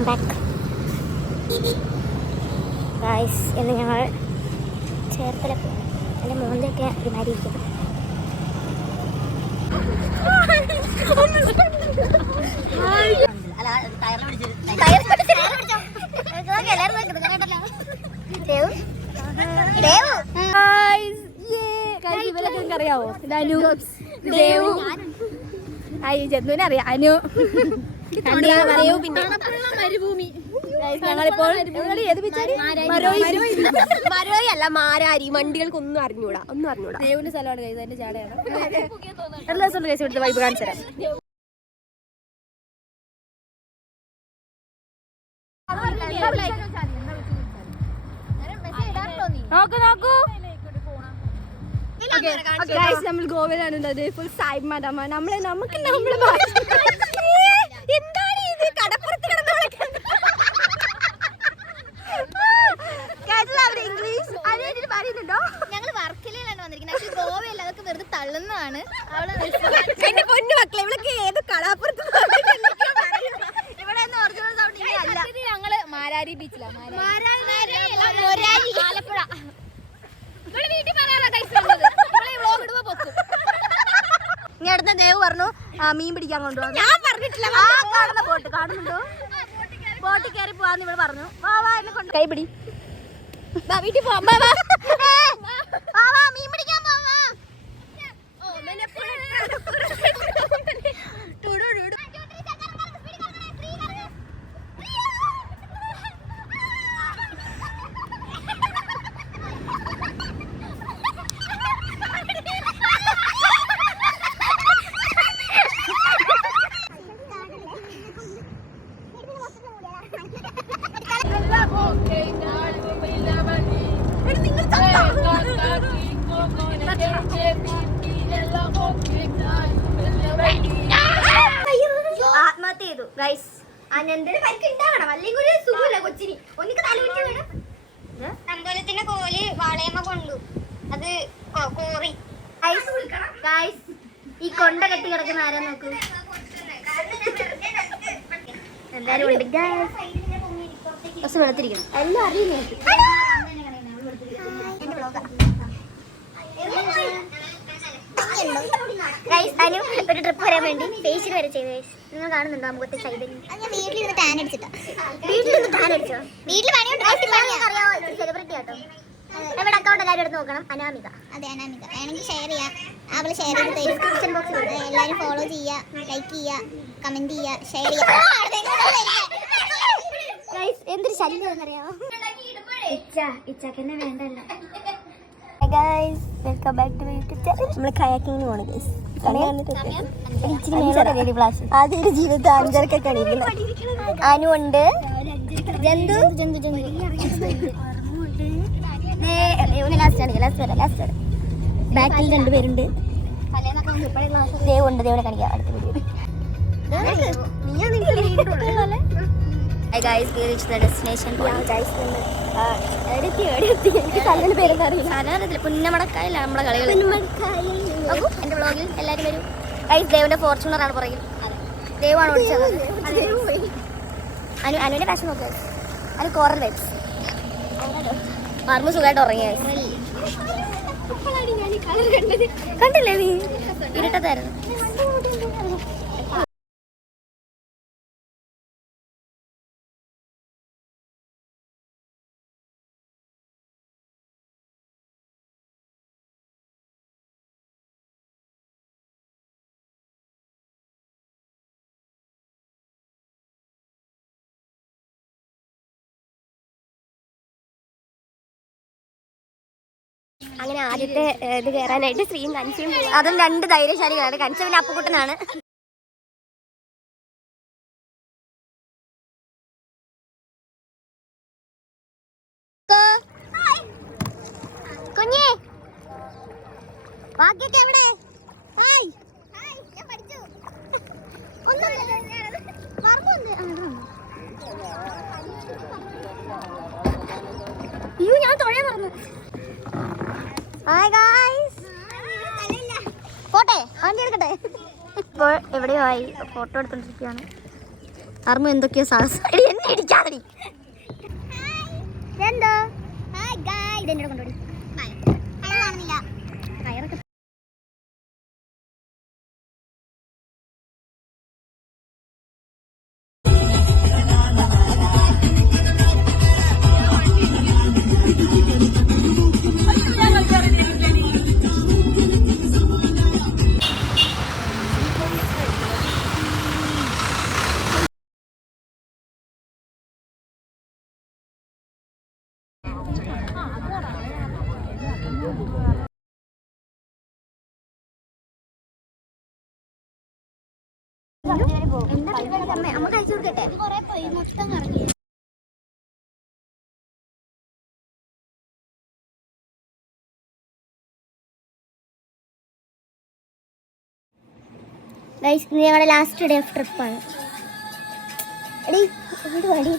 Welcome back guys. ഇന്ന് ഞങ്ങൾ ചേർത്തല എൻ്റെ മോന്റെയൊക്കെ ഒരുമാതിരി ഇരിക്കുന്നു. അറിയാവോ? ഇത് അനു, ദേവു, ജന്തുവിനെ അറിയാം. അനു, പിന്നെ മരുഭൂമി. ഞങ്ങളിപ്പോൾ മരോയി അല്ല, മാരാരി. വണ്ടികൾക്കൊന്നും അറിഞ്ഞൂടാ, ഒന്നും അറിഞ്ഞൂടാ. ദേവിന്റെ സ്ഥലമാണ് കൈ, എന്റെ ചാടയാണ്. എല്ലാ ദിവസവും കേസ് എടുത്ത് വൈബ് കാണിച്ചു തരാം. നോക്കൂ നോക്കൂ, നമ്മൾ ഗോവയിലാണുള്ളത്. ഫുൾ സായിബ് മദാമ. നമുക്ക് എന്താണ് ഇത്? കടപ്പുറത്ത് ഇംഗ്ലീഷ് പറയുന്നുണ്ടോ? ഞങ്ങൾ വർക്കലയിലാണ് വന്നിരിക്കുന്നത്. ഗോവയല്ല, അതൊക്കെ വെറുതെ തള്ളുന്നതാണ്. എന്റെ പൊന്നു മക്കളെ, ഇവളൊക്കെ ഏത് കടാപ്പുറത്ത് ഇവിടെ ഒറിജിനൽ സൗണ്ട് അല്ല. ഞങ്ങള് മാരാരി ബീച്ചിലാണ്. ആലപ്പുഴ. വീട്ടിൽ പറയാറാ ഇനി അടുത്ത ദേവ് പറഞ്ഞു മീൻ പിടിക്കാൻ കൊണ്ടുപോകാം. ഞാൻ പറഞ്ഞിട്ടില്ല. കാണുന്ന ബോട്ട് കാണുന്നുണ്ടോ? ബോട്ടിൽ കയറി പോവാന്ന് ഇവള് പറഞ്ഞു. വാ വാ, എന്നെ കൊണ്ട് കൈപിടി. വീട്ടിൽ പോവാം. മീൻ പിടിക്കാൻ പോവാ. ആത്മഹത്യ ചെയ്തു ഗൈസ്. അനന്തന് പരിക്കുണ്ടാവണം, അല്ലെങ്കിൽ ഒരു സുഖമില്ല കൊച്ചിന്. ഒന്നിക്ക് തലവിറ്റ് വീണം. തങ്കോലത്തിന്റെ കോല് വാളയമ്മ കൊണ്ടു, അത് കോറി. ഗൈസ്, ഈ കൊണ്ട കെട്ടി കിടക്കുന്ന ആരാ നോക്കൂ. എല്ലാരും ഉണ്ട് ഗൈസ്. വെളുത്തിരിക്കണം, എല്ലാം അറിയുന്നു. അനു ഒരു ട്രിപ്പ് വരാൻ വേണ്ടി ഫേഷ്യൽ വരെ ചെയ്തു. നിങ്ങൾ കാണുന്നുണ്ടോ മുഖത്തെ ചൈതന്യം? വീട്ടിലിരുന്ന് ടാൻ അടിച്ചിട്ടാ. വീട്ടിലിരുന്ന് ടാൻ അടിച്ചോ? വീട്ടിൽ സെലിബ്രിറ്റി ആട്ടോ. നമ്മുടെ അക്കൗണ്ട് എല്ലാവരും എടുത്ത് നോക്കണം. അനാമിക. അതെ, അനാമിക. വേണമെങ്കിൽ ഷെയർ ചെയ്യാം. അവള് ഷെയർ ചെയ്ത് ഡിസ്ക്രിപ്ഷൻ ബോക്സിൽ എല്ലാവരും ഫോളോ ചെയ്യുക, ലൈക്ക് ചെയ്യുക, കമന്റ് ചെയ്യുക, ഷെയർ ചെയ്യുക. എന്തൊരു ശല്യം എന്നറിയാമോ? ഇച്ചാക്കെന്നെ വേണ്ടല്ലോ. Guys, welcome back to YouTube channel. നമ്മൾ കയാക്കിങ്ങിന് പോകണം ഗൈസ്. ആദ്യം ജീവിതത്തിൽ 5:30 എണീക്കുന്നത്. അനുണ്ട്, ജന്തു ലാസ്റ്റ് ബാക്കിൽ 2 പേരുണ്ട്. ദേവുണ്ട്, ദേവനെ കാണിക്കാം അടുത്ത video. Hi guys, we reached the destination point. പുന്നമടക്കായല്ല നമ്മളെ കളികൾ. എന്റെ വ്ളോഗിൽ എല്ലാവരും വരും ഗൈസ്. ദേവിന്റെ ഫോർച്യൂണർ ആണ് പുറകിൽ. ദേവാണ് ഓടിച്ചത്. അനുവിന്റെ പാഷൻ നോക്കുക. അത് കോറൽ വൈബ്സ്. ആർമ സുഖമായിട്ട് ഉറങ്ങി. കണ്ടില്ലേ നീ? ഇരുട്ടത്തായിരുന്നു. അങ്ങനെ ആദ്യത്തെ ഇത് കയറാനായിട്ട് ശ്രീയും കൻസിയും, അതും 2 ധൈര്യശാലികളാണ്. കൻസ പിന്നെ അപ്പുക്കുട്ടനാണ്. കുഞ്ഞേ, ബാക്കിയൊക്കെ എവിടെ? ഞാൻ തൊഴേ പറഞ്ഞു. പോട്ടെ, വണ്ടി എടുക്കട്ടെ. ഇപ്പോൾ എവിടെയോ ആയി ഫോട്ടോ എടുത്തോണ്ടിരിക്കുകയാണ്. അർമ്മ എന്തൊക്കെയോ സാഹസം എന്നെ ഇടിക്കാതെ എന്തോ ഇതെന്നോട് കൊണ്ടുപോയി കയറൊക്കെ അമ്മ കഴിച്ചു കൊടുക്കട്ടെ കുറെ പോയി മൊത്തം കറങ്ങി ഗൈസ് ഞങ്ങളുടെ ലാസ്റ്റ് ഡേ ഓഫ് ട്രിപ്പാണ് എടി എന്ത് പടി